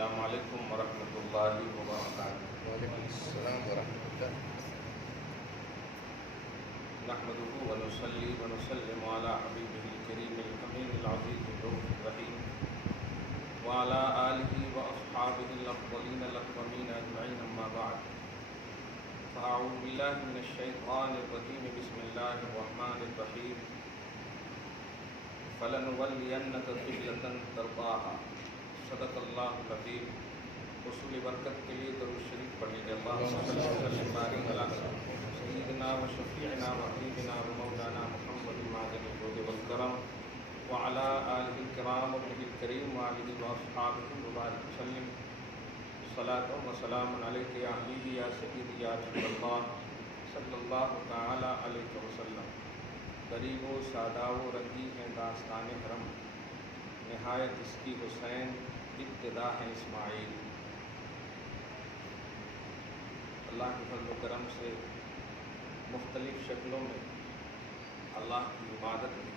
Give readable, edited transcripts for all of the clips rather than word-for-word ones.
السلام علیکم ورحمۃ اللہ وبرکاتہ۔ وعلیکم السلام ورحمۃ اللہ۔ نحمده ونصلي ونسلم على حبيبه الكريم الأمين العزيز الرؤوف الرحيم وعلى آله وأصحابه الأفضلين الأكرمين أجمعين، أما بعد، فأعوذ بالله من الشيطان الرجيم، بسم الله الرحمن الرحيم، فلنولينك قبلة ترضاها، صدق اللہ العظیم۔ حصول برکت کے لیے درود شریف پڑھ لیجیے۔ اللہم صلی وسلم وبارک علی سیدنا و شفیعنا و حبیبنا و مولانا محمد معدن الجود والکرم وعلی آلہ الکرام وصحبہ الکریم وآلہ واصحابہ وبارک وسلم۔ صلاۃ و سلام علیک یا حبیبی یا سیدی یا رسول اللہ صلی اللہ تعالی علیہ وسلم۔ غریب و سادہ و رنگی ہیں داستان حرم، نہایت اس کی حسین ابتدا ہے اسماعیل۔ اللہ کے فضل و کرم سے مختلف شکلوں میں اللہ کی عبادت کے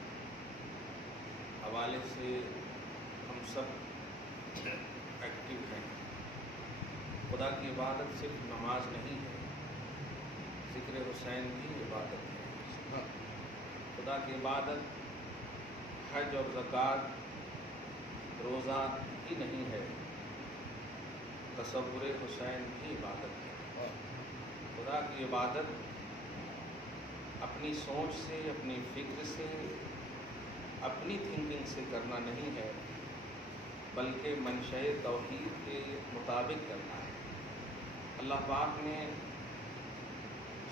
حوالے سے ہم سب ایکٹیو ہیں۔ خدا کی عبادت صرف نماز نہیں ہے، ذکر حسین بھی عبادت ہے۔ خدا کی عبادت حج اور زکوٰۃ روزہ ہی نہیں ہے، تصور حسین بھی عبادت ہے۔ خدا کی عبادت اپنی سوچ سے، اپنی فکر سے، اپنی تھنکنگ سے کرنا نہیں ہے، بلکہ منشأ توحید کے مطابق کرنا ہے۔ اللہ پاک نے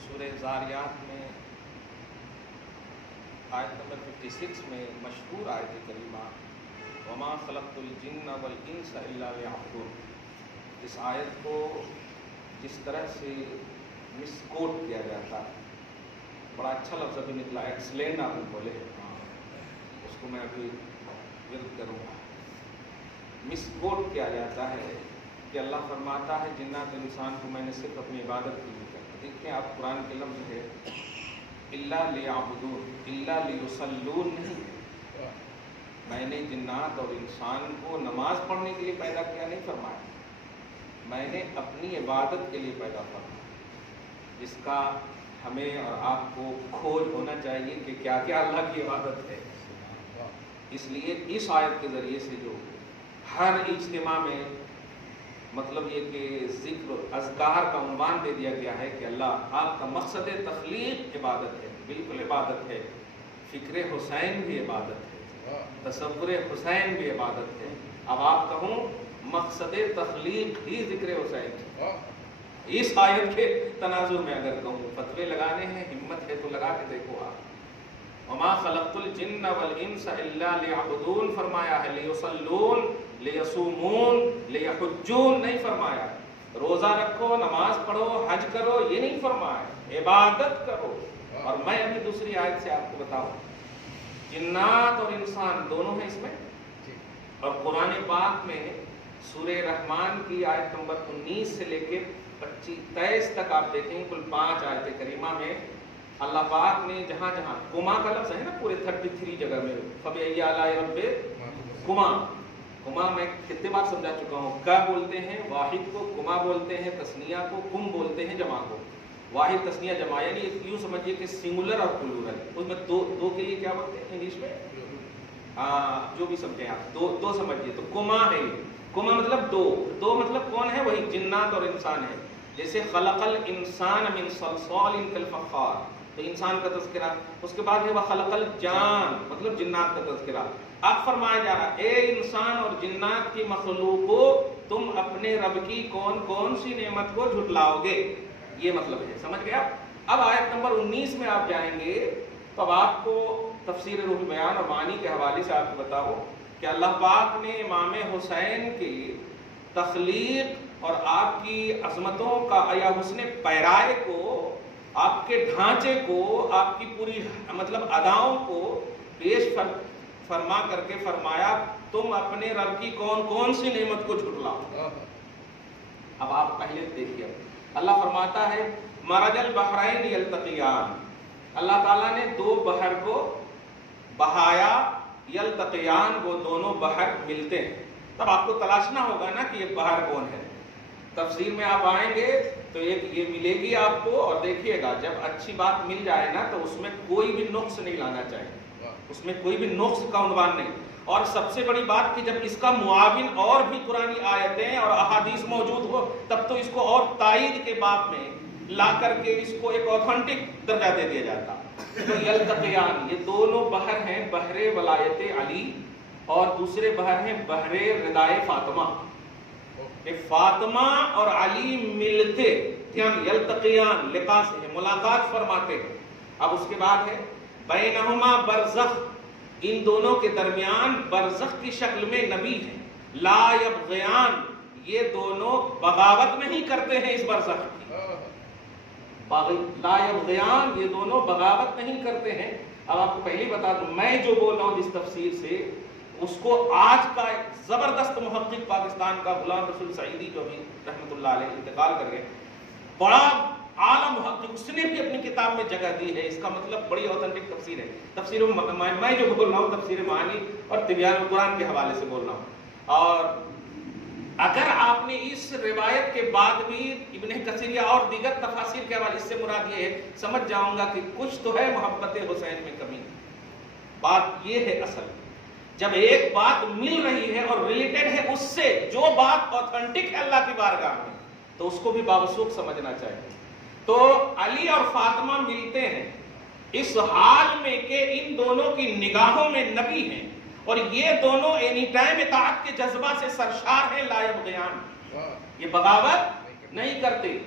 سورہ زاریات میں آیت نمبر 56 میں مشہور آیت کریمہ وما خلقت الجن والانس الا لیعبدون، اس آیت کو جس طرح سے مس کوٹ کیا جاتا ہے، بڑا اچھا لفظ ابھی نکلا، ایکسلینٹ آپ نے بولے، اس کو میں ابھی ورد کروں گا۔ مس کوٹ کیا جاتا ہے کہ اللہ فرماتا ہے جنات انسان کو میں نے صرف اپنی عبادت کے لیے کیا۔ دیکھیں آپ، قرآن کے لفظ ہے الا لیعبدون، الا لیصلون نہیں ہے۔ میں نے جنات اور انسان کو نماز پڑھنے کے لیے پیدا کیا نہیں فرمایا، میں نے اپنی عبادت کے لیے پیدا فرمایا، جس کا ہمیں اور آپ کو کھوج ہونا چاہیے کہ کیا کیا اللہ کی عبادت ہے۔ اس لیے اس آیت کے ذریعے سے جو ہر اجتماع میں مطلب یہ کہ ذکر اذکار کا عنوان دے دیا گیا ہے کہ اللہ آپ کا مقصد تخلیق عبادت ہے، بالکل عبادت ہے۔ فکر حسین بھی عبادت ہے، تصور حسین بھی عبادت ہے۔ اب آپ کہوں مقصد تخلیق ہی ذکر حسین ہے۔ اس آیت کے تناظر میں اگر کہوں، فتوے لگانے ہیں، ہمت ہے تو لگا کے دیکھو آپ۔ وما خلقت الجن والانس الا لیعبدون فرمایا ہے، لیصلون، لیصومون، لیحجون نہیں فرمایا۔ روزہ رکھو، نماز پڑھو، حج کرو، یہ نہیں فرمایا، عبادت کرو۔ اور میں ابھی دوسری آیت سے آپ کو بتاؤں، جنات اور انسان دونوں ہیں اس میں، اور قرآن پاک میں سورہ رحمان کی آیت نمبر 19 سے لے کے 23 تک آپ دیکھیں، کل 5 آیت کریمہ میں اللہ پاک نے جہاں جہاں کما کا لفظ ہے نا پورے 33 جگہ میں، فبأي آلاء ربكما، کما میں کتنے بار سمجھا چکا ہوں، کا بولتے ہیں واحد کو، کما بولتے ہیں تثنیہ کو، کم بولتے ہیں جمع کو۔ واحد تثنیہ جمع یعنی یوں سمجھیے کہ سنگولر اور پلورل، اس میں دو کے لیے کیا بولتے ہیں انگلش میں، جو بھی سمجھیں آپ، دو سمجھیے تو کما ہے۔ کما مطلب دو مطلب کون ہے؟ وہی جنات اور انسان ہے۔ جیسے خلق الانسان من صلصال کالفخار، تو انسان کا تذکرہ، اس کے بعد ہے وخلق الجان مطلب جنات کا تذکرہ۔ اب فرمایا جا رہا اے انسان اور جنات کی مخلوقو، تم اپنے رب کی کون کون سی نعمت کو جھٹلاؤ گے، یہ مطلب ہے، سمجھ گئے آپ؟ اب آیت نمبر 19 میں آپ جائیں گے تو اب آپ کو تفسیر روح البیان اور معانی کے حوالے سے آپ کو بتاؤ کہ اللہ پاک نے امام حسین کی تخلیق اور آپ کی عظمتوں کا یا حسن پیرائے کو، آپ کے ڈھانچے کو، آپ کی پوری مطلب اداؤں کو پیش فرما کر کے فرمایا تم اپنے رب کی کون کون سی نعمت کو جھٹلاؤ۔ اب آپ پہلے دیکھیے، اللہ فرماتا ہے مرج البحرین یلتقیان، اللہ تعالیٰ نے دو بحر کو بہایا، یلتقیان وہ دونوں بحر ملتے ہیں۔ تب آپ کو تلاشنا ہوگا نا کہ یہ بہر کون ہے. تفسیر میں آپ آئیں گے تو ایک یہ ملے گی آپ کو, اور دیکھیے گا جب اچھی بات مل جائے نا تو اس میں کوئی بھی نقص نہیں لانا چاہیے, اس میں کوئی بھی نقص کا عنوان نہیں. اور سب سے بڑی بات کہ جب اس کا معاون اور بھی قرآنی آیتیں اور احادیث موجود ہو تب تو اس کو اور تائید کے باب میں لا کر کے اس کو ایک اوتھنٹک درجہ دے دیا جاتا. تو یلتقیان, یہ دونوں بحر ہیں, بحر ولایت علی اور دوسرے بحر ہیں بحر ردائے فاطمہ. کہ فاطمہ اور علی ملتے, یلتقیان لقاء سے ملاقات فرماتے ہیں. اب اس کے بعد ہے بینہما برزخ, ان دونوں کے درمیان برزخ کی شکل میں نبی ہیں. لا یبغیان, یہ دونوں بغاوت نہیں کرتے ہیں اس برزخ کی. لا یبغیان, یہ دونوں بغاوت نہیں کرتے ہیں. اب آپ کو پہلے بتا دوں, میں جو بول رہا ہوں جس تفسیر سے, اس کو آج کا ایک زبردست محقق پاکستان کا غلام رسول سعیدی جو بھی رحمۃ اللہ علیہ انتقال کر گئے, بڑا عالم محقق, اس نے بھی اپنی کتاب میں جگہ دی ہے. اس کا مطلب بڑی اوتھنٹک تفسیر ہے. تفسیر میں جو بول رہا ہوں تفسیر معانی اور تبیان القرآن کے حوالے سے بول رہا ہوں. اور اگر آپ نے اس روایت کے بعد بھی ابن کثیر یا اور دیگر تفاسیر کے حوالے سے مراد یہ ہے, سمجھ جاؤں گا کہ کچھ تو ہے محبت حسین میں کمی. بات یہ ہے اصل, جب ایک بات مل رہی ہے اور ریلیٹڈ ہے اس سے جو بات اوتھنٹک ہے اللہ کی بارگاہ میں, تو اس کو بھی باوسوخ سمجھنا چاہیے. تو علی اور فاطمہ ملتے ہیں اس حال میں کہ ان دونوں کی نگاہوں میں نبی ہیں, اور یہ دونوں اینی ٹائم اطاعت کے جذبہ سے سرشار ہیں. لا یبغیان, یہ بغاوت نہیں کرتے.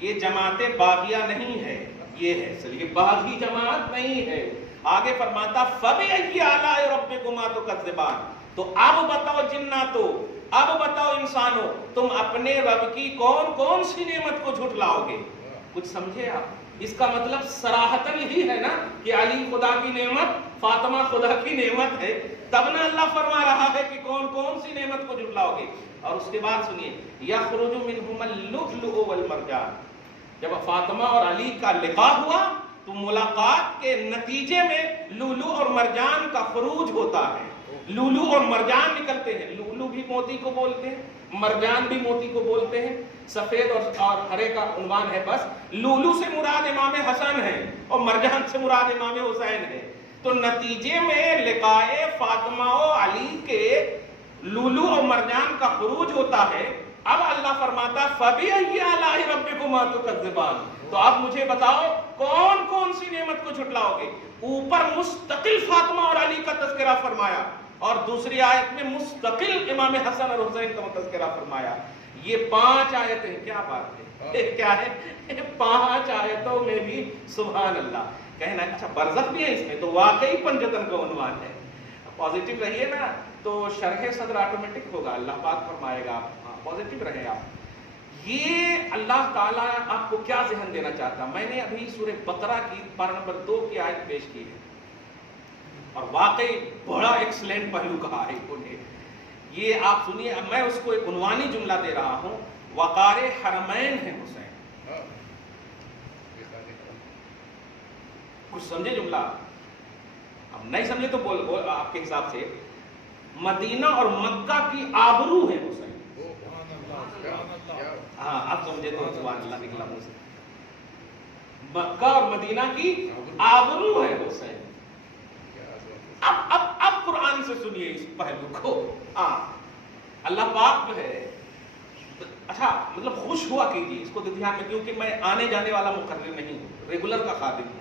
یہ جماعت باغیہ نہیں ہے, یہ ہے چلیے باغی جماعت نہیں ہے. آگے فرماتا فَبِأَيِّ آلَاءِ رَبِّكُمَا تُكَذِّبَانِ, تو اب بتاؤ جناتو, اب بتاؤ انسانوں, تم اپنے رب کی کون کون سی نعمت کو جھٹلاؤ گے. کچھ سمجھے آپ, اس کا مطلب صراحتاً یہی ہے نا کہ علی خدا کی نعمت, فاطمہ خدا کی نعمت ہے. تب نہ اللہ فرما رہا ہے کہ کون کون سی نعمت کو جھٹلاؤ گے. اور اس کے بعد سنیے, یخرج منہما اللؤلؤ والمرجان, جب فاطمہ اور علی کا لقاء ہوا تو ملاقات کے نتیجے میں لولو اور مرجان کا خروج ہوتا ہے. لولو اور مرجان نکلتے ہیں. لولو بھی موتی کو بولتے ہیں, مرجان بھی موتی کو بولتے ہیں. سفید اور ہرے کا عنوان ہے بس. لولو سے مراد امام حسن ہے اور مرجان سے مراد امام حسین ہے. تو نتیجے میں لقائے فاطمہ و علی کے لولو اور مرجان کا خروج ہوتا ہے. اب اللہ فرماتا فَبِأَيِّ آلَاءِ رَبِّكُمَا تُكَذِّبَانِ, تو اب مجھے بتاؤ کون کون سی نعمت کو جھٹلاؤ گے. اوپر مستقل فاطمہ اور علی کا تذکرہ فرمایا, اور دوسری آیت میں مستقل امام حسن اور حسین کا تذکرہ فرمایا. یہ 5 آیتیں, کیا بات ہے, کیا ہے 5 آیتوں میں بھی سبحان اللہ کہنا. اچھا برزخ بھی ہے اس میں, تو واقعی پنجتن کا عنوان ہے. پازیٹیو رہیے نا تو شرح صدر آٹومیٹک ہوگا, اللہ پاک فرمائے گا. آپ پازیٹیو رہے آپ. یہ اللہ تعالیٰ آپ کو کیا ذہن دینا چاہتا. میں نے ابھی سورہ بقرہ کی پارہ نمبر 2 کی آیت پیش کی ہے, اور واقعی بڑا ایکسلنٹ پہلو کہا ہے انہوں نے. یہ آپ سنیے, میں اس کو ایک عنوانی جملہ دے رہا ہوں, وقار حرمین ہے حسین. کچھ سمجھے جملہ, اب نہیں سمجھے تو بول آپ کے حساب سے. مدینہ اور مکہ کی آبرو ہے حسین. ہاں اب سمجھے تو سبحان اللہ نکلا منہ سے. مکہ اور مدینہ کی آبرو ہے حسین. اب قرآن سے سنیے اس پہلو کو. اللہ پاک جو ہے, اچھا مطلب خوش ہوا کیجیے اس کو دھیان میں, کیونکہ میں آنے جانے والا مقرر نہیں ہوں, ریگولر کا خادم ہوں.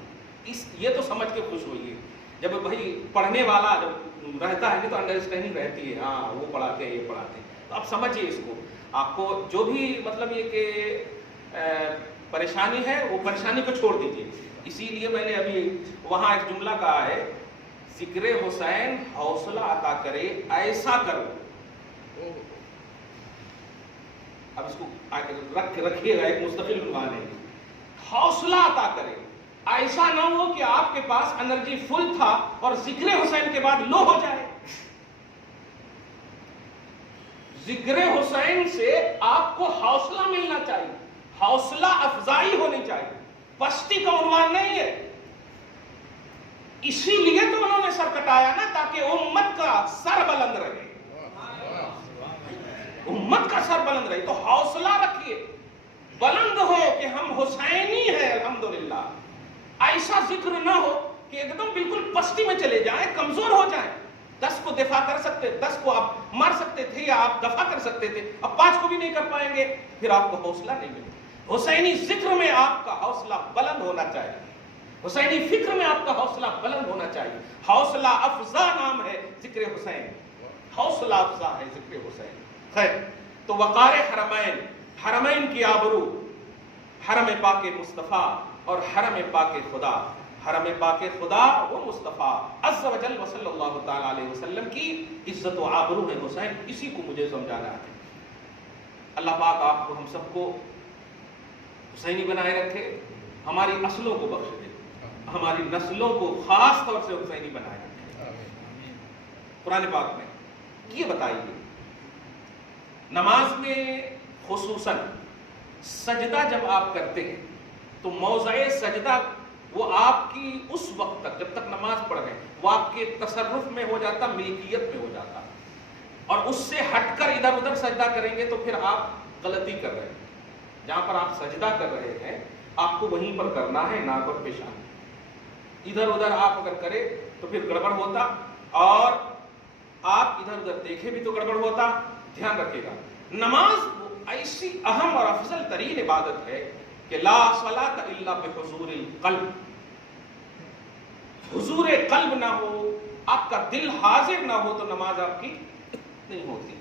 یہ تو سمجھ کے خوش ہوئیے, جب بھائی پڑھنے والا جب رہتا ہے نہیں تو انڈرسٹینڈنگ رہتی ہے, ہاں وہ پڑھاتے ہیں یہ پڑھاتے ہیں, تو اب سمجھیے اس کو. آپ کو جو بھی مطلب یہ کہ پریشانی ہے وہ پریشانی کو چھوڑ دیجیے. اسی لیے میں نے ابھی وہاں ایک جملہ کہا ہے, ذکر حسین حوصلہ عطا کرے ایسا کرو. اب اس کو رکھیے گا, ایک مستقل عنوان ہے. حوصلہ عطا کرے, ایسا نہ ہو کہ آپ کے پاس انرجی فل تھا اور ذکر حسین کے بعد لو ہو جائے. ذکر حسین سے آپ کو حوصلہ ملنا چاہیے, حوصلہ افزائی ہونی چاہیے, پستی کا عنوان نہیں ہے. اسی لیے تو انہوں نے سر کٹایا نا, تاکہ امت کا سر بلند رہے. امت کا سر بلند رہے. تو حوصلہ رکھیے, بلند ہو کہ ہم حسینی ہیں الحمدللہ. ایسا ذکر نہ ہو کہ ایک دم بالکل پستی میں چلے جائیں, کمزور ہو جائیں. 10 کو دفاع کر سکتے, 10 کو آپ مار سکتے تھے یا آپ دفاع کر سکتے تھے, اب 5 کو بھی نہیں کر پائیں گے, پھر آپ کو حوصلہ نہیں ملے. حسینی ذکر میں آپ کا حوصلہ بلند ہونا چاہیے, حسینی فکر میں آپ کا حوصلہ بلند ہونا چاہیے. حوصلہ افزا نام ہے ذکر حسین, حوصلہ افزا ہے ذکر حسین. خیر, تو وقار حرمین, حرمین کی آبرو, حرم پاک مصطفیٰ اور حرم پاک خدا. حرم پاک خدا و مصطفیٰ عز و جل و صلی اللہ تعالی علیہ وسلم کی عزت و آبرو ہے حسین. اسی کو مجھے سمجھانا ہے. اللہ پاک آپ کو ہم سب کو حسینی بنائے رکھے, ہماری نسلوں کو بخش دے, ہماری نسلوں کو خاص طور سے حسینی بنائے رکھے. قرآن پاک میں یہ بتائیے, نماز میں خصوصاً سجدہ جب آپ کرتے ہیں تو موضع سجدہ وہ آپ کی اس وقت تک جب تک نماز پڑھ رہے ہیں وہ آپ کے تصرف میں ہو جاتا, ملکیت میں ہو جاتا, اور اس سے ہٹ کر ادھر ادھر سجدہ کریں گے تو پھر آپ غلطی کر رہے ہیں. جہاں پر آپ سجدہ کر رہے ہیں آپ کو وہیں پر کرنا ہے, ناک اور پیشانی. ادھر ادھر آپ اگر کرے تو پھر گڑبڑ ہوتا, اور آپ ادھر ادھر دیکھے بھی تو گڑبڑ ہوتا. دھیان رکھے گا, نماز ایسی اہم اور افضل ترین عبادت ہے کہ لا صلاۃ الا بحضور القلب. حضور قلب نہ ہو, آپ کا دل حاضر نہ ہو تو نماز آپ کی نہیں ہوتی.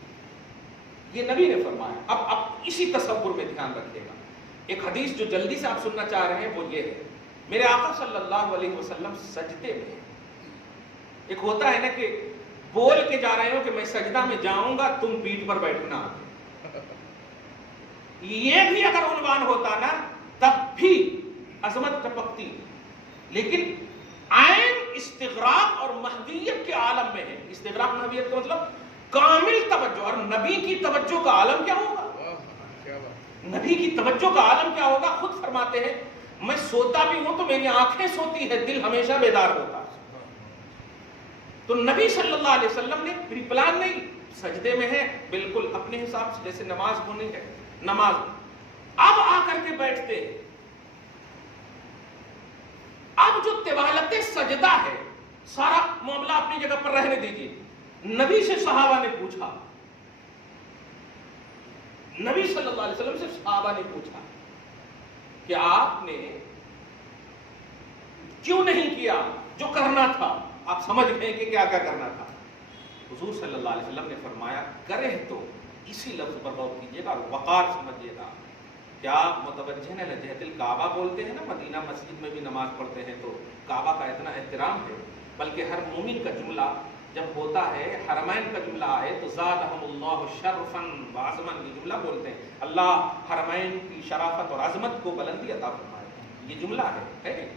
یہ نبی نے فرمایا. اب اسی تصور میں دھیان رکھیے گا. ایک حدیث جو جلدی سے آپ سننا چاہ رہے ہیں وہ یہ ہے, میرے آقا صلی اللہ علیہ وسلم سجدے میں, ایک ہوتا ہے نا کہ بول کے جا رہے ہو کہ میں سجدہ میں جاؤں گا, تم پیٹھ پر بیٹھنا. یہ بھی اگر عنوان ہوتا نا تب بھی عظمت ٹپکتی, لیکن عین استغراق اور مہدیت کے عالم میں ہے. استغراق مہدیت کا مطلب کامل توجہ, اور نبی کی توجہ کا عالم کیا ہوگا, نبی کی توجہ کا عالم کیا ہوگا. خود فرماتے ہیں میں سوتا بھی ہوں تو میری آنکھیں سوتی ہے, دل ہمیشہ بیدار ہوتا. تو نبی صلی اللہ علیہ وسلم نے پری پلان نہیں, سجدے میں ہے بالکل اپنے حساب سے جیسے نماز ہونی ہے نماز. اب آ کر کے بیٹھتے ہیں, اب جو طوالت سجدہ ہے سارا معاملہ اپنی جگہ پر رہنے دیجیے. نبی سے صحابہ نے پوچھا, نبی صلی اللہ علیہ وسلم سے صحابہ نے پوچھا کہ آپ نے کیوں نہیں کیا جو کرنا تھا. آپ سمجھ گئے کہ کیا کیا کرنا تھا. حضور صلی اللہ علیہ وسلم نے فرمایا کرے تو, اسی لفظ پر غور کیجیے گا, وقار سمجھیے گا. کیا آپ متوجہ ہیں لجہت الکعبہ بولتے ہیں نا, مدینہ مسجد میں بھی نماز پڑھتے ہیں تو کعبہ کا اتنا احترام ہے. بلکہ ہر مومن کا جملہ جب ہوتا ہے, حرمین کا جملہ آئے تو زادہم اللہ شرفا وعظما, یہ جملہ بولتے ہیں اللہ حرمین کی شرافت اور عظمت کو بلندی عطا فرمائے. یہ جملہ ہے.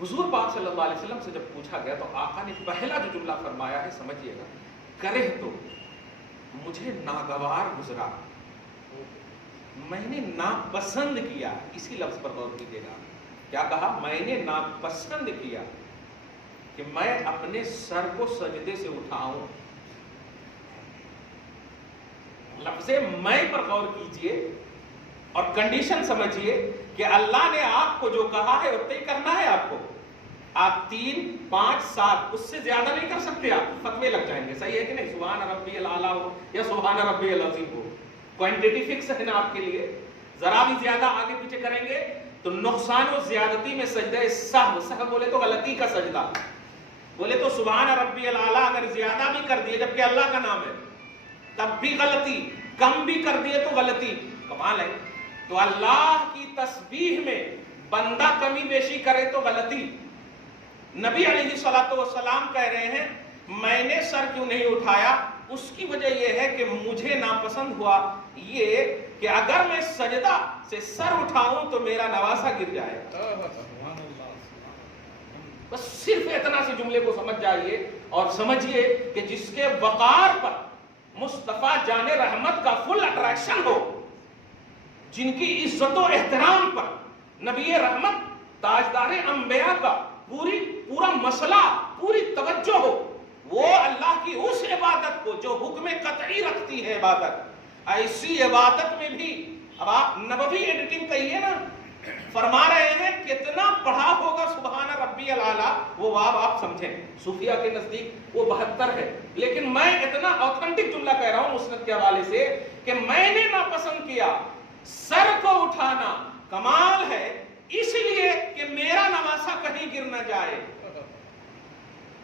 حضور پاک صلی اللہ علیہ وسلم سے جب پوچھا گیا تو آقا نے پہلا جو جملہ فرمایا ہے سمجھیے گا, کرے تو مجھے ناگوار گزرا, میں نے ناپسند کیا. اسی لفظ پر غور کیجیے گا, کیا کہا, میں نے ناپسند کیا کہ میں اپنے سر کو سجدے سے اٹھاؤں. لفظ میں پر غور کیجئے اور کنڈیشن سمجھیے کہ اللہ نے آپ کو جو کہا ہے اتنا ہی کرنا ہے. آپ کو آپ 3, 5, 7 اس سے زیادہ نہیں کر سکتے. آپ فتوے لگ جائیں گے, صحیح ہے کہ نہیں. سبحان ربی الاعلیٰ ہو یا سبحان ربی العظیم ہو, کوانٹیٹی فکس ہے نا آپ کے لیے. ذرا بھی زیادہ آگے پیچھے کریں گے تو نقصان و زیادتی میں سجدہ سہو, سہو بولے تو غلطی کا سجدہ, بولے تو سبحان ربی الاعلیٰ اگر زیادہ بھی کر دیے جبکہ اللہ کا نام ہے تب بھی غلطی, کم بھی کر دیے تو غلطی. کمال ہے. تو اللہ کی تسبیح میں بندہ کمی بیشی کرے تو غلطی. نبی علیہ الصلوۃ والسلام کہہ رہے ہیں میں نے سر کیوں نہیں اٹھایا, اس کی وجہ یہ ہے کہ مجھے ناپسند ہوا یہ کہ اگر میں سجدہ سے سر اٹھاؤں تو میرا نواسا گر جائے. بس صرف اتنا سے جملے کو سمجھ جائیے اور سمجھیے کہ جس کے وقار پر مصطفیٰ جان رحمت کا فل اٹریکشن ہو, جن کی عزت و احترام پر نبی رحمت تاجدار انبیاء کا پورا مسئلہ, پوری توجہ ہو, وہ اللہ کی اس عبادت کو جو حکم قطعی رکھتی ہے عبادت، ایسی عبادت میں بھی، اب آپ نبوی ایڈیٹنگ کہیے نا، فرما رہے ہیں کتنا پڑھا ہوگا سبحان ربی الاعلیٰ، وہ واب آپ سمجھیں، صوفیہ کے نزدیک وہ 72 ہے، لیکن میں اتنا آتھنٹک جملہ کہہ رہا ہوں مسند کے حوالے سے کہ میں نے ناپسند کیا سر کو اٹھانا، کمال ہے اس لیے کہ میرا نواسا کہیں گر نہ جائے۔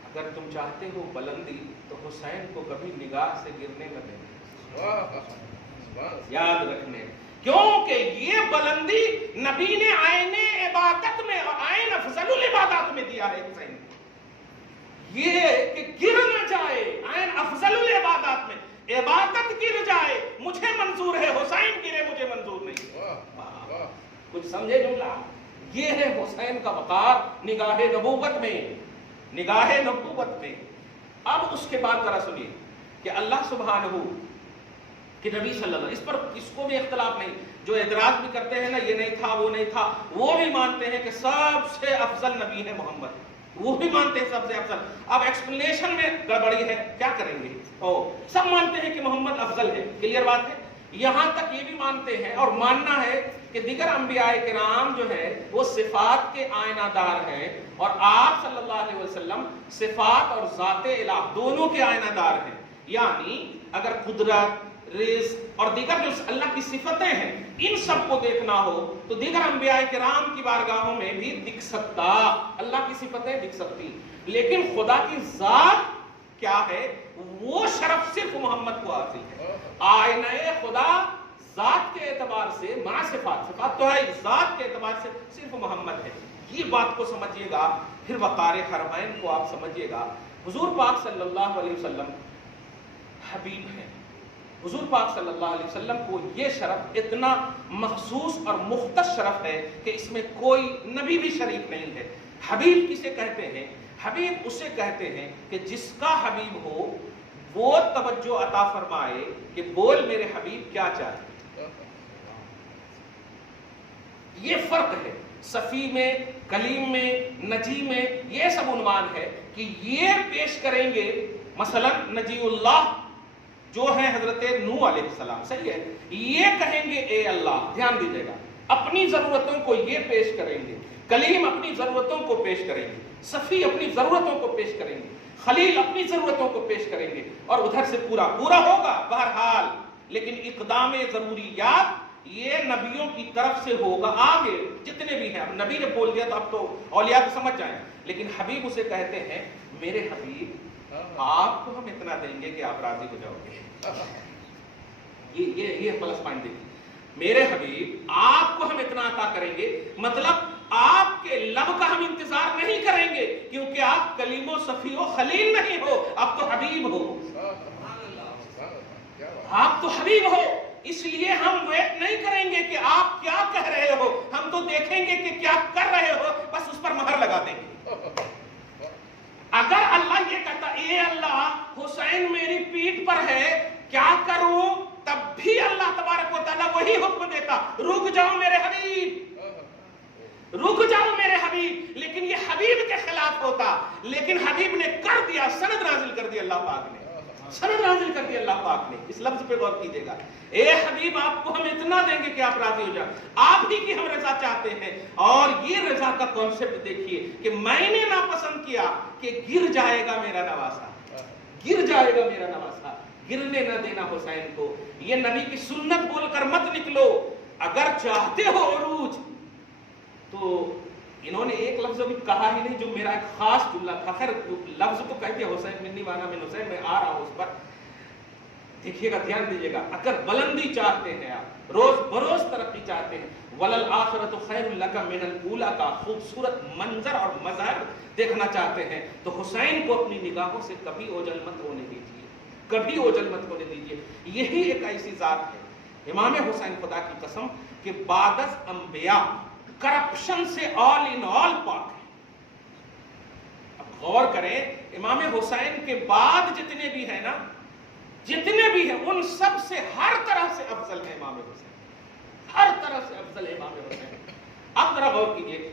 اگر تم چاہتے ہو بلندی تو حسین کو کبھی نگاہ سے گرنے نہ دینا، یاد رکھنے، کیونکہ یہ بلندی نبی نے عین عبادت میں اور عین افضل العبادات میں دیا ہے حسین، یہ کہ گر نہ جائے، عین افضل العبادات میں عبادت گر جائے مجھے منظور ہے، حسین گرے مجھے منظور نہیں۔ کچھ سمجھے جملہ؟ یہ ہے حسین کا وقار نگاہ نبوت میں، نگاہ نبوت میں۔ اب اس کے بعد ذرا سنیے کہ اللہ سبحانہ کہ نبی صلی اللہ علیہ وسلم، اس پر اس کو بھی اختلاف نہیں، جو اعتراض بھی کرتے ہیں نا یہ نہیں تھا وہ نہیں تھا، وہ بھی مانتے ہیں کہ سب سے افضل نبی ہے محمد، وہ بھی مانتے ہیں سب سے افضل۔ اب ایکسپلینیشن میں گڑبڑی ہے، کیا کریں گے؟ سب مانتے ہیں کہ محمد افضل ہے، کلیئر بات ہے۔ یہاں تک یہ بھی مانتے ہیں اور ماننا ہے کہ دیگر انبیاء کرام جو ہے وہ صفات کے آئینہ دار ہیں، اور آپ صلی اللہ علیہ وسلم صفات اور ذات الہ دونوں کے آئینہ دار ہیں، یعنی اگر قدرت، رزق اور دیگر جو اللہ کی صفتیں ہیں ان سب کو دیکھنا ہو تو دیگر انبیاء کرام کی بارگاہوں میں بھی دکھ سکتا، اللہ کی صفتیں دکھ سکتی، لیکن خدا کی ذات کیا ہے وہ شرف صرف محمد کو حاصل ہے۔ آئینہ خدا ذات کے اعتبار سے مع صفات، صفات تو ہے، ذات کے اعتبار سے صرف محمد ہے۔ یہ بات کو سمجھیے گا، پھر وقار حرمین کو آپ سمجھیے گا۔ حضور پاک صلی اللہ علیہ وسلم حبیب ہیں، حضور پاک صلی اللہ علیہ وسلم کو یہ شرف اتنا مخصوص اور مختص شرف ہے کہ اس میں کوئی نبی بھی شریک نہیں ہے۔ حبیب کسے کہتے ہیں؟ حبیب اسے کہتے ہیں کہ جس کا حبیب ہو وہ توجہ عطا فرمائے کہ بول میرے حبیب کیا چاہتے۔ یہ فرق ہے صفی میں، کلیم میں، نجی میں، یہ سب عنوان ہے کہ یہ پیش کریں گے، مثلا نجی اللہ جو ہے حضرت نوح علیہ السلام، صحیح ہے، یہ کہیں گے اے اللہ، دھیان دیجیے گا، اپنی ضرورتوں کو یہ پیش کریں گے، کلیم اپنی ضرورتوں کو پیش کریں گے، صفی اپنی ضرورتوں کو پیش کریں گے، خلیل اپنی ضرورتوں کو پیش کریں گے، اور ادھر سے پورا ہوگا بہرحال، لیکن اقدام ضروریات یہ نبیوں کی طرف سے ہوگا، آگے جتنے بھی ہیں۔ اب نبی نے بول دیا تو اب تو اولیاء کو سمجھ جائیں، لیکن حبیب اسے کہتے ہیں میرے حبیب آپ کو ہم اتنا دیں گے کہ آپ راضی ہو جاؤ گے۔ یہ پلس پوائنٹ دیکھیے، میرے حبیب آپ کو ہم اتنا عطا کریں گے، مطلب آپ کے لب کا ہم انتظار نہیں کریں گے، کیونکہ آپ کلیم و صفی و خلیل نہیں ہو، آپ تو حبیب ہو، آپ تو حبیب ہو، اس لیے ہم ویٹ نہیں کریں گے کہ آپ کیا کہہ رہے ہو، ہم تو دیکھیں گے کہ کیا کر رہے ہو، بس اس پر مہر لگا دیں گے۔ اگر اللہ یہ کہتا اے اللہ حسین میری پیٹھ پر ہے کیا کروں، تب بھی اللہ تبارک و تعالیٰ وہی حکم دیتا، رک جاؤ میرے حبیب، رک جاؤ میرے حبیب، لیکن یہ حبیب کے خلاف ہوتا، لیکن حبیب نے کر دیا، سند نازل کر دی اللہ پاک نے، سند نازل کر دی اللہ پاک نے۔ اس لفظ پہ غور کیجئے گا، اے حبیب آپ کو ہم اتنا دیں گے کہ آپ راضی ہو جائیں، آپ ہی کی ہم رضا چاہتے ہیں۔ اور یہ رضا کا کانسیپٹ دیکھیے کہ میں نے ناپسند کیا کہ گر جائے گا میرا نواسا، گر جائے گا میرا نواسا، گرنے نہ دینا حسین کو۔ یہ نبی کی سنت بول کر مت نکلو، اگر چاہتے ہو عروج تو انہوں نے ایک لفظ بھی کہا ہی نہیں جو میرا ایک خاص جملہ تھا، خیر لفظ تو کہتے ہیں حسین منی وانا من حسین، میں آ رہا ہوں اس پر، دیکھیے گا، دھیان دیجیے گا، اگر بلندی چاہتے ہیں آپ، روز بروز ترقی چاہتے ہیں، وَلَلْآخِرَةُ خَيْرٌ لَكَ مِنَ الْأُولَىٰ کا خوبصورت منظر اور مظہر دیکھنا چاہتے ہیں تو حسین کو اپنی نگاہوں سے کبھی اوجل مت ہونے دیجیے، کبھی اوجل مت ہونے دیجیے۔ یہی ایک ایسی ذات ہے امام حسین، خدا کی قسم، کہ بعد از انبیاء کرپشن سے آل ان آل پاک ہے۔ اب غور کریں، امام حسین کے بعد جتنے بھی ہیں نا، جتنے بھی ہیں ان سب سے ہر طرح سے افضل ہے امام حسین، ہر طرح سے افضل ہے امام حسین۔ اب ذرا غور کیجئے،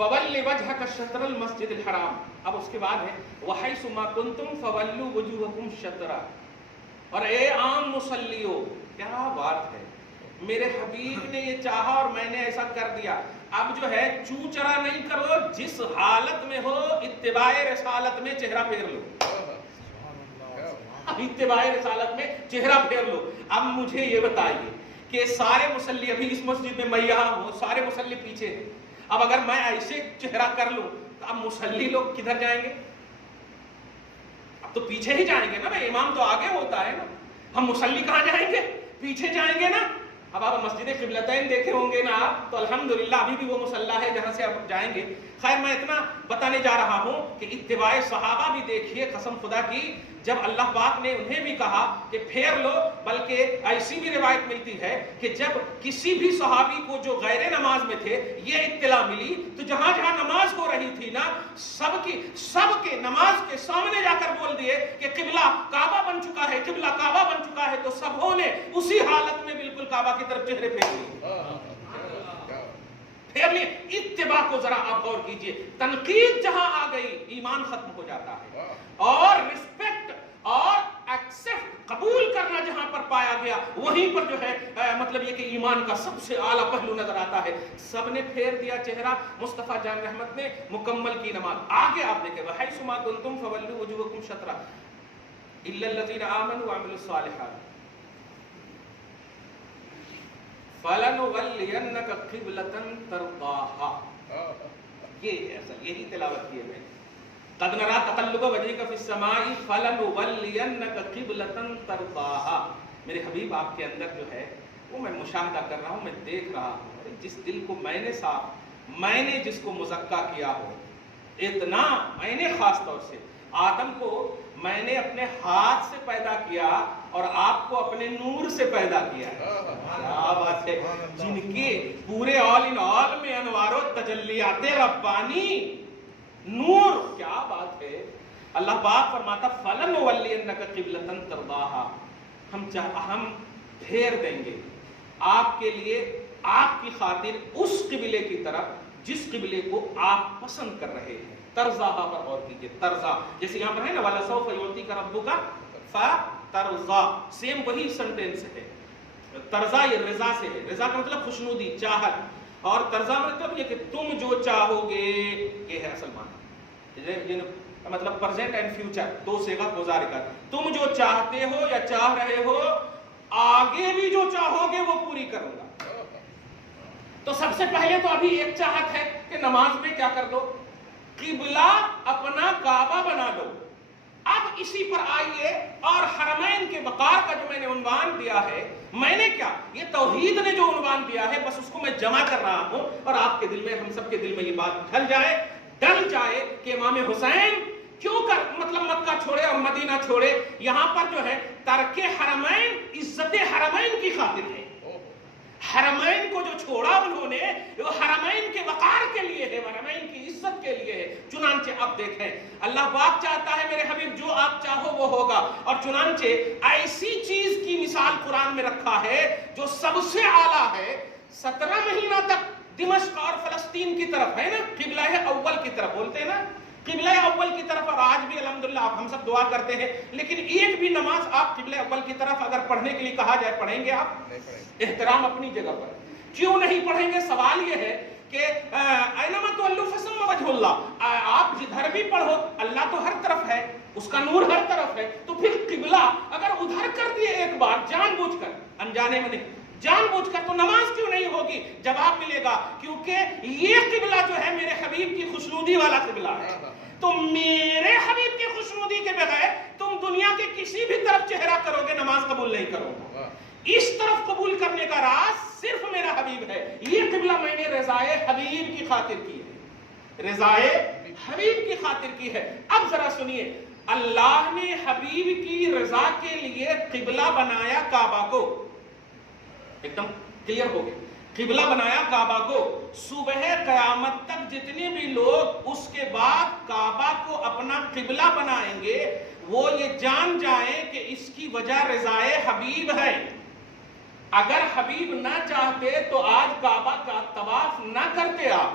فَوَلِّ وَجْهَكَ شَطْرَ الْمَسْجِدِ الْحَرَامِ. اب اس کے بعد ہے وَحَيْثُ مَا كُنْتُمْ فَوَلُّوا وُجُوهَكُمْ شَطْرَهُ. اور اے عام مسلیو، کیا بات ہے، میرے حبیب نے یہ چاہا اور میں نے ایسا کر دیا. اب جو ہے چوچرا نہیں کرو، جس حالت میں ہو اتباع رسالت میں چہرہ پھیر لو. اتباع رسالت میں چہرہ پھیر لو. اب مجھے یہ بتائیے کہ سارے مصلی ابھی اس مسجد میں، میں یہاں ہوں، سارے مصلی پیچھے ہیں. اب اگر میں ایسے چہرہ کر لوں تو اب مصلی لوگ کدھر جائیں گے؟ اب تو پیچھے ہی جائیں گے نا بھائی، امام تو آگے ہوتا ہے نا. ہم مصلی کہاں جائیں گے؟ پیچھے جائیں گے نا. اب آپ مسجد قبلتین دیکھے ہوں گے نا آپ، تو الحمدللہ ابھی بھی وہ مصلی ہے جہاں سے آپ جائیں گے. خیر میں اتنا بتانے جا رہا ہوں کہ اتباع صحابہ بھی دیکھیے، قسم خدا کی جب اللہ پاک نے انہیں بھی کہا کہ پھیر لو، بلکہ ایسی بھی روایت ملتی ہے کہ جب کسی بھی صحابی کو جو غیر نماز میں تھے یہ اطلاع ملی تو جہاں جہاں نماز ہو رہی تھی نا، سب کے نماز کے سامنے جا کر بول دیے کہ قبلہ کعبہ بن چکا ہے، قبلہ کعبہ بن چکا ہے. تو سبوں نے اسی حالت میں بالکل کعبہ کی طرف چہرے پھیر لیے. پھر لیے اتباع کو ذرا آپ غور کیجئے. تنقید جہاں آ گئی ایمان ختم ہو جاتا ہے، اور رسپیکٹ اور ایکسپٹ قبول کرنا جہاں پر پایا گیا وہیں پر جو ہے مطلب یہ کہ ایمان کا سب سے اعلیٰ پہلو نظر آتا ہے. سب نے پھیر دیا چہرہ. مصطفیٰ جان رحمت نے مکمل کی نماز. آگے آپ دیکھیں وَحَيْثُ مَا كُنْتُمْ فَوَلُّوا وُجُوهَكُمْ شَطْرَهُ إِلَّا الَّذِينَ آمَنُوا وَعَمِلُوا الصَّالِحَاتِ فَلَنُوَلِّيَنَّكَ قِبْلَةً تَرْضَاهَا. یہی تلاوت کی ہے میں. قَدْ نَرَىٰ تَقَلُّبَ وَجْهِكَ فِي السَّمَاءِ فَلَنُوَلِّيَنَّكَ قِبْلَةً تَرْضَاهَا. میرے حبیب آپ کے اندر جو ہے وہ میں مشاہدہ کر رہا ہوں، میں دیکھ رہا ہوں. جس دل کو میں نے صاف، میں نے جس کو مزکا کیا ہو، اتنا میں نے خاص طور سے آدم کو میں نے اپنے ہاتھ سے پیدا کیا اور آپ کو اپنے نور سے پیدا کیا ہے. کیا بات ہے، جن کے پورے آل ان آل میں انوار و تجلیات ربانی نور. کیا بات ہے. اللہ پاک فرماتا فَلَنُوَلِّيَنَّكَ قِبْلَةً تَرْضَاهَا. ہم پھیر دیں گے آپ کے لیے، آپ کی خاطر اس قبلے کی طرف جس قبلے کو آپ پسند کر رہے ہیں. ترضاہا پر غور کیجئے. ترضا جیسے یہاں پر ہے نا وَلَسَوْفَ يُعْطِيكَ رَبُّكَ فَتَرْضَا، سیم وہی سنٹینس ہے. ترضا یہ رضا سے ہے. رضا کا مطلب خوشنودی، چاہت. اور ترضا مطلب یہ کہ تم جو چاہو گے، یہ ہے اصل معنی. مطلب پرزینٹ اینڈ فیوچر، دو صیغہ گزارے کا. تم جو چاہتے ہو یا چاہ رہے ہو، آگے بھی جو چاہو گے وہ پوری کروں گا. تو سب سے پہلے تو ابھی ایک چاہت ہے کہ نماز میں کیا کر دو، قبلہ اپنا کعبہ بنا دو. اب اسی پر آئیے اور حرمین کے وقار کا جو میں نے عنوان دیا ہے، میں نے کیا، یہ توحید نے جو عنوان دیا ہے بس اس کو میں جمع کر رہا ہوں اور آپ کے دل میں، ہم سب کے دل میں یہ بات ڈل جائے کہ امام حسین کیوں کر مطلب مکہ چھوڑے اور مدینہ چھوڑے. یہاں پر جو ہے ترک حرمین عزت حرمین کی خاطر ہے. حرمین کو جو چھوڑا انہوں نے وہ حرمین کے وقار کے لیے ہے، حرمین کی عزت کے لیے ہے. چنانچہ اب دیکھیں اللہ پاک چاہتا ہے میرے حبیب جو آپ چاہو وہ ہوگا. اور چنانچہ ایسی چیز کی مثال قرآن میں رکھا ہے جو سب سے اعلیٰ ہے. 17 مہینہ تک دمشق اور فلسطین کی طرف ہے نا، قبلہ اول کی طرف بولتے ہیں نا، قبلہ اول کی طرف. اور آج بھی الحمدللہ ہم سب دعا کرتے ہیں، لیکن ایک بھی نماز آپ قبلہ اول کی طرف اگر پڑھنے کے لیے کہا جائے پڑھیں گے آپ؟ احترام اپنی جگہ پر. کیوں نہیں پڑھیں گے؟ سوال یہ ہے کہ اینما تولوا فثم وجہ اللہ. آپ جدھر بھی پڑھو اللہ تو ہر طرف ہے، اس کا نور ہر طرف ہے. تو پھر قبلہ اگر ادھر کر دیے ایک بار جان بوجھ کر، انجانے میں نہیں، جان بوجھ کر، تو نماز کیوں نہیں ہوگی؟ جواب ملے گا کیونکہ یہ قبلہ جو ہے میرے حبیب کی خوشنودی والا قبلہ ہے. تو میرے حبیب کی خوشنودی کے بغیر تم دنیا کے کسی بھی طرف چہرہ کرو گے نماز قبول نہیں کرو گے. اس طرف قبول کرنے کا راز صرف میرا حبیب ہے. یہ قبلہ میں نے رضائے حبیب کی خاطر کی ہے، رضائے حبیب کی خاطر کی ہے. اب ذرا سنیے، اللہ نے حبیب کی رضا کے لیے قبلہ بنایا کعبہ کو. ایک دم کلیئر ہو گیا. قبلہ بنایا کعبہ کو. صبح قیامت تک جتنے بھی لوگ اس کے بعد کعبہ کو اپنا قبلہ بنائیں گے وہ یہ جان جائیں کہ اس کی وجہ رضائے حبیب ہے. اگر حبیب نہ چاہتے تو آج کعبہ کا طواف نہ کرتے آپ.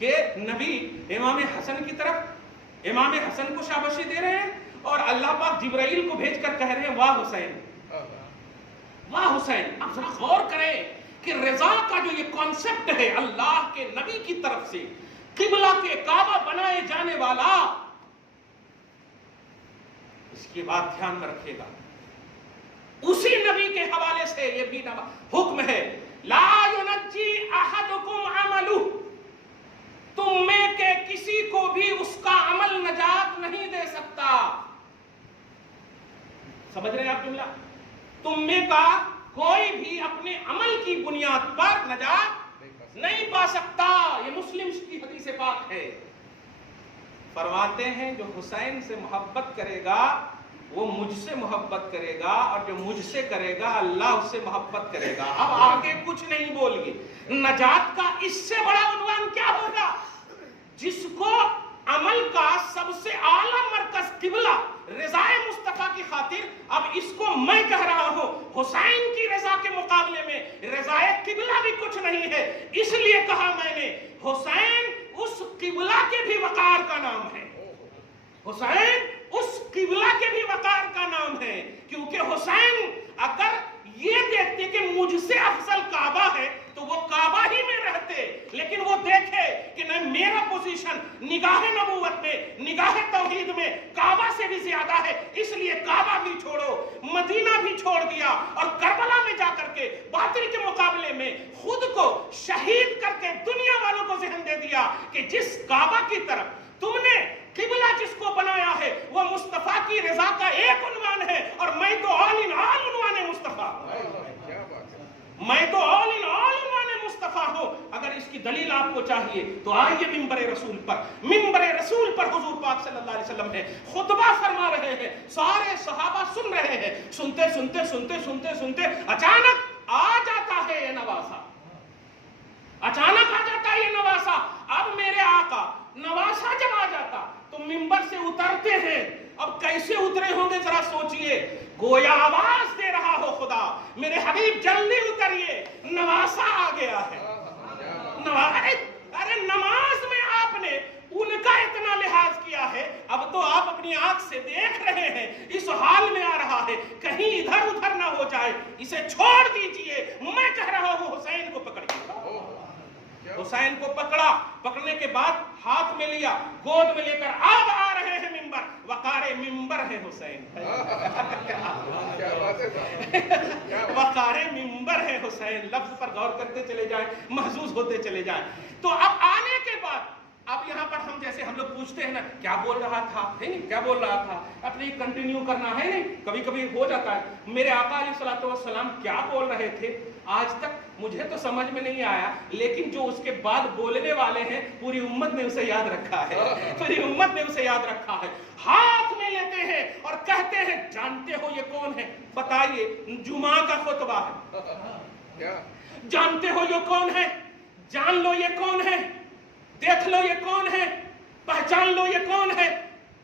کہ نبی امام حسن کی طرف امام حسن کو شاباشی دے رہے ہیں اور اللہ پاک جبرائیل کو بھیج کر کہہ رہے ہیں واہ حسین واہ حسین. اب ذرا غور کریں کہ رضا کا جو یہ کانسیپٹ ہے اللہ کے نبی کی طرف سے قبلہ کے کعبہ بنائے جانے والا، اس کی بات دھیان میں رکھیے گا. اسی نبی کے حوالے سے یہ بھی حکم ہے لا ینجی احدکم عملہ، تم میں کے کسی کو بھی اس کا عمل نجات نہیں دے سکتا. سمجھ رہے ہیں آپ جملہ؟ تم میں کا کوئی بھی اپنے عمل کی بنیاد پر نجات نہیں پا سکتا. یہ مسلم کی حدیث پاک ہے. فرماتے ہیں جو حسین سے محبت کرے گا وہ مجھ سے محبت کرے گا، اور جو مجھ سے کرے گا اللہ اس سے محبت کرے گا. اب آگے کچھ نہیں بولیے. نجات کا اس سے بڑا عنوان کیا ہوگا؟ جس کو عمل کا سب سے اعلیٰ مرکز قبلہ رضا مصطفیٰ کی خاطر، اب اس کو میں کہہ رہا ہوں حسین کی رضا کے مقابلے میں رضا قبلہ بھی کچھ نہیں ہے. اس لیے کہا میں نے حسین اس قبلہ کے بھی وقار کا نام ہے. حسین اس قبلہ کے بھی وقار کا نام ہے، کیونکہ حسین اگر یہ دیکھتے کہ مجھ سے افضل کعبہ ہے تو وہ کعبہ ہی میں رہتے، لیکن وہ دیکھے کہ نہیں، میرا پوزیشن نگاہ نبوت میں، نگاہ توحید میں کعبہ سے بھی زیادہ ہے، اس لیے کعبہ بھی چھوڑو، مدینہ بھی چھوڑ دیا اور کربلا میں جا کر کے باطل کے مقابلے میں خود کو شہید کر کے دنیا والوں کو ذہن دے دیا کہ جس کعبہ کی طرف تم نے قبلہ جس کو بنایا ہے وہ مصطفیٰ کی رضا کا ایک عنوان ہے، اور میں تو آل ان آل عنوان مصطفیٰ میں تو آل ان آل عنوان مصطفیٰ ہوں. اگر اس کی دلیل آپ کو چاہیے تو آئیے منبر رسول پر حضور پاک صلی اللہ علیہ وسلم ہے خطبہ فرما رہے ہیں، سارے صحابہ سن رہے ہیں، سنتے اچانک آ جاتا ہے یہ نواسا، اچانک آ جاتا ہے یہ نواسا. اب میرے آقا نواسا جب آ جاتا تو منبر سے اترتے ہیں. اب کیسے اترے ہوں گے ذرا سوچئے. گویا آواز دے رہا ہو خدا میرے حبیب جلدی اتریے، نواسا آ گیا ہے. ارے نماز میں آپ نے ان کا اتنا لحاظ کیا ہے، اب تو آپ اپنی آنکھ سے دیکھ رہے ہیں اس حال میں آ رہا ہے، کہیں ادھر ادھر نہ ہو جائے، اسے چھوڑ دیجئے. میں کہہ رہا ہوں حسین کو پکڑیے. حسین کو پکڑا، پکڑنے کے بعد ہاتھ میں لیا، گود میں لے کر اب آ رہے ہیں منبر. وقار منبر ہے حسین، وقار منبر ہے حسین. لفظ پر غور کرتے چلے جائیں، محظوظ ہوتے چلے جائیں. تو اب آنے کے بعد اب یہاں پر ہم لوگ پوچھتے ہیں نا کیا بول رہا تھا، ہے نہیں کیا بول رہا تھا، اپنے کنٹینیو کرنا ہے نہیں. کبھی کبھی ہو جاتا ہے میرے آقا علیہ الصلوۃ والسلام کیا بول رہے تھے آج تک مجھے تو سمجھ میں نہیں آیا، لیکن جو اس کے بعد بولنے والے ہیں پوری امت نے اسے یاد رکھا ہے، پوری امت نے اسے یاد رکھا ہے. ہاتھ میں لیتے ہیں اور کہتے ہیں جانتے ہو یہ کون ہے؟ بتائیے، جمعہ کا خطبہ ہے. جانتے ہو یہ کون ہے؟ جان لو یہ کون ہے، دیکھ لو یہ کون ہے، پہچان لو یہ کون ہے.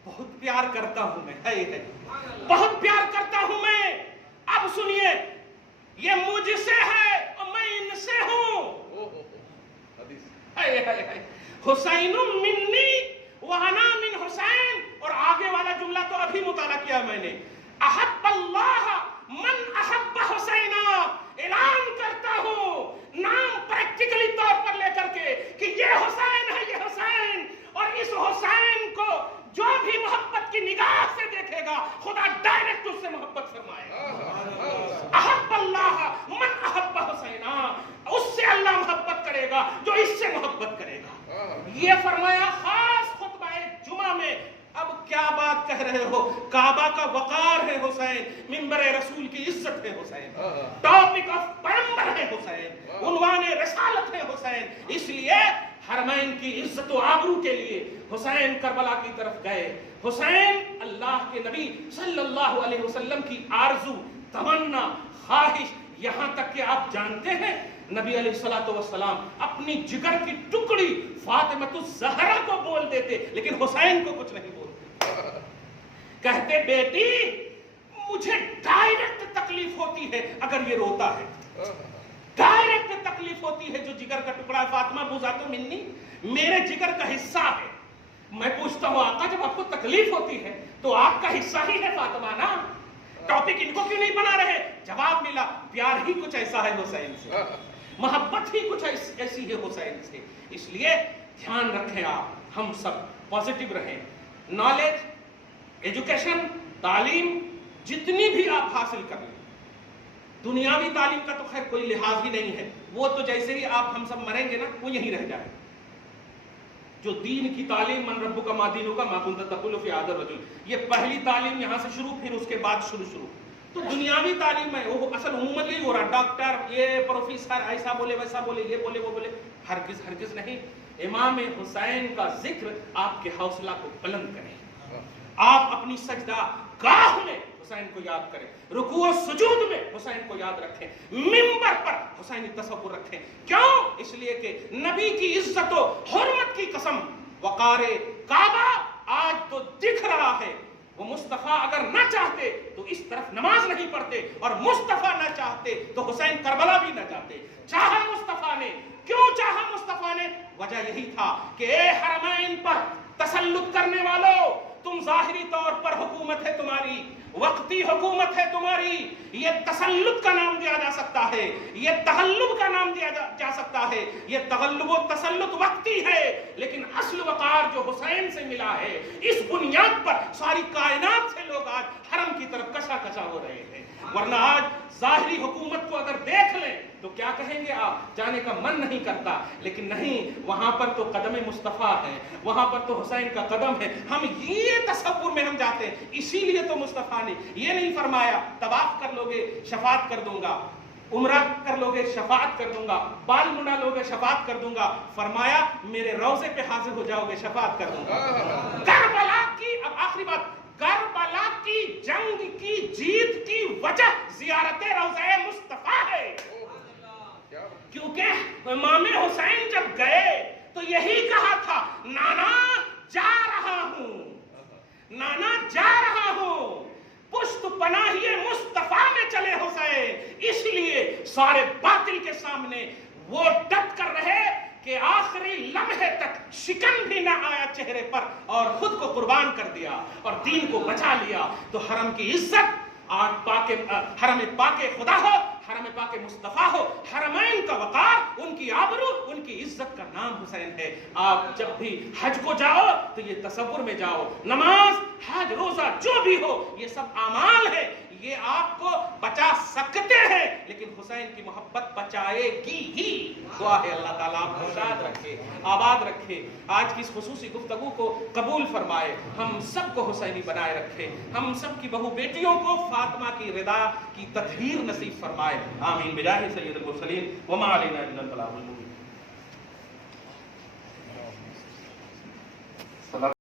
بہت پیار کرتا ہوں میں، بہت پیار کرتا ہوں میں. اب سنیے، یہ مجھ سے ہے اور میں ان سے ہوں. حسین منی وانا من حسین. اور آگے والا جملہ تو ابھی مطالعہ کیا میں نے، احب اللہ من احب حسینا. اعلان کرتا ہوں نام پریکٹیکلی طور پر لے کر کے کہ یہ حسین ہے، یہ حسین. اور اس حسین کو جو بھی محبت کی نگاہ سے دیکھے گا خدا ڈائریکٹ اس سے محبت فرمائے گا. احب اللہ من احب حسینا. اس سے اللہ محبت کرے گا جو اس سے محبت کرے گا. یہ فرمایا خاص خطبہ جمعہ میں. اب کیا بات کہہ رہے ہو؟ کعبہ کا وقار ہے حسین، منبر رسول کی عزت ہے حسین، ٹاپک آف پیغمبر ہے حسین، عنوان رسالت ہے حسین. اس لیے حرمین کی عزت و آبرو کے لیے حسین کربلا کی طرف گئے. حسین اللہ کے نبی صلی اللہ علیہ وسلم کی آرزو، تمنا، خواہش، یہاں تک کہ آپ جانتے ہیں نبی علیہ الصلوۃ والسلام اپنی جگر کی ٹکڑی فاطمہ الزہرا کو بول دیتے لیکن حسین کو کچھ نہیں بولتے. کہتے بیٹی مجھے ڈائریکٹ تکلیف ہوتی ہے اگر یہ روتا ہے. ڈائریکٹ تکلیف ہوتی ہے جو جگر کا ٹکڑا ہے. فاطمہ بوزاتو منی, میرے جگر کا حصہ ہے. میں پوچھتا ہوں آقا جب آپ کو تکلیف ہوتی ہے تو آپ کا حصہ ہی ہے فاطمہ نا, ٹاپک ان کو کیوں نہیں بنا رہے؟ جواب ملا, پیار ہی کچھ ایسا ہے حسین سے, محبت ہی کچھ ایسی ہے حسین سے. اس لیے دھیان رکھیں آپ, ہم سب پازیٹیو رہیں. نالج, ایجوکیشن, تعلیم جتنی بھی آپ حاصل کر لیں, دنیاوی تعلیم کا تو خیر کوئی لحاظ ہی نہیں ہے, وہ تو جیسے ہی آپ ہم سب مریں گے نا وہ یہیں رہ جائے. جو دین کی تعلیم, من ربک ما دینک ما کنت تقول فی هذا الرجل, یہ پہلی تعلیم یہاں سے شروع, پھر اس کے بعد شروع. تو دنیاوی تعلیم میں وہ اصل عموماً یہی ہو رہا, ڈاکٹر, یہ پروفیسر, ایسا بولے ویسا بولے, یہ بولے وہ بولے. ہرگز نہیں. امام حسین کا ذکر آپ کے حوصلہ کو بلند کرے, آپ اپنی سجدہ گاہ میں حسین کو یاد کریں, رکوع و سجود میں حسین کو یاد رکھیں, منبر پر حسینی تصور رکھیں. کیوں؟ اس لیے کہ نبی کی عزت و حرمت کی قسم, وقار کعبہ آج تو دکھ رہا ہے. وہ مصطفیٰ اگر نہ چاہتے تو اس طرف نماز نہیں پڑھتے, اور مصطفیٰ نہ چاہتے تو حسین کربلا بھی نہ جاتے. چاہا مصطفیٰ نے, کیوں چاہا مصطفیٰ نے؟ وجہ یہی تھا کہ اے حرمین پر تسلط کرنے والوں, تم ظاہری طور پر حکومت ہے تمہاری, وقتی حکومت ہے تمہاری, یہ تسلط کا نام دیا جا سکتا ہے, یہ تغلب کا نام دیا جا سکتا ہے. یہ تغلب و تسلط وقتی ہے, لیکن اصل وقار جو حسین سے ملا ہے, اس بنیاد پر ساری کائنات سے لوگ آج حرم کی طرف کشا ہو رہے ہیں. ورنہ آج ظاہری حکومت کو اگر دیکھ لیں تو کیا کہیں گے آپ, جانے کا من نہیں کرتا. لیکن نہیں, وہاں پر تو قدم مصطفیٰ ہے, وہاں پر تو حسین کا قدم ہے. ہم یہ تصور میں ہم جاتے ہیں. اسی لیے تو مصطفیٰ نے یہ نہیں فرمایا طواف کر لو گے شفاعت کر دوں گا, عمرہ کر لو گے شفاعت کر دوں گا, بال منڈا لو گے شفاعت کر دوں گا. فرمایا میرے روضے پہ حاضر ہو جاؤ گے شفاعت کر دوں گا. کربلا کی, اب آخری بات, کربلا کی جنگ کی جیت کی وجہ زیارت روضہ مصطفیٰ ہے. کیونکہ امام حسین جب گئے تو یہی کہا تھا, نانا جا رہا ہوں, نانا جا رہا ہوں, پشت پناہی مصطفیٰ میں چلے حسین. اس لیے سارے باطل کے سامنے وہ ڈٹ کر رہے کہ آخری لمحے تک شکن بھی نہ آیا چہرے پر, اور خود کو قربان کر دیا اور دین کو بچا لیا. تو حرم کی عزت آج حرم پاک خدا ہو, حرم پاک مصطفیٰ ہو, حرمین کا وقار, ان کی آبرو, ان کی عزت کا نام حسین ہے. آپ جب بھی حج کو جاؤ تو یہ تصور میں جاؤ, نماز, حج, روزہ جو بھی ہو یہ سب اعمال ہے, یہ آپ کو بچا سکتے ہیں, لیکن حسین کی محبت بچائے گی ہی. دعا ہے اللہ تعالیٰ آپ کو شاد رکھے, آباد رکھے, آج کی اس خصوصی گفتگو کو قبول فرمائے, ہم سب کو حسینی بنائے رکھے, ہم سب کی بہو بیٹیوں کو فاطمہ کی رضا کی تطہیر نصیب فرمائے. آمین بجاہ سید المرسلین وما علینا الا البلاغ المبین.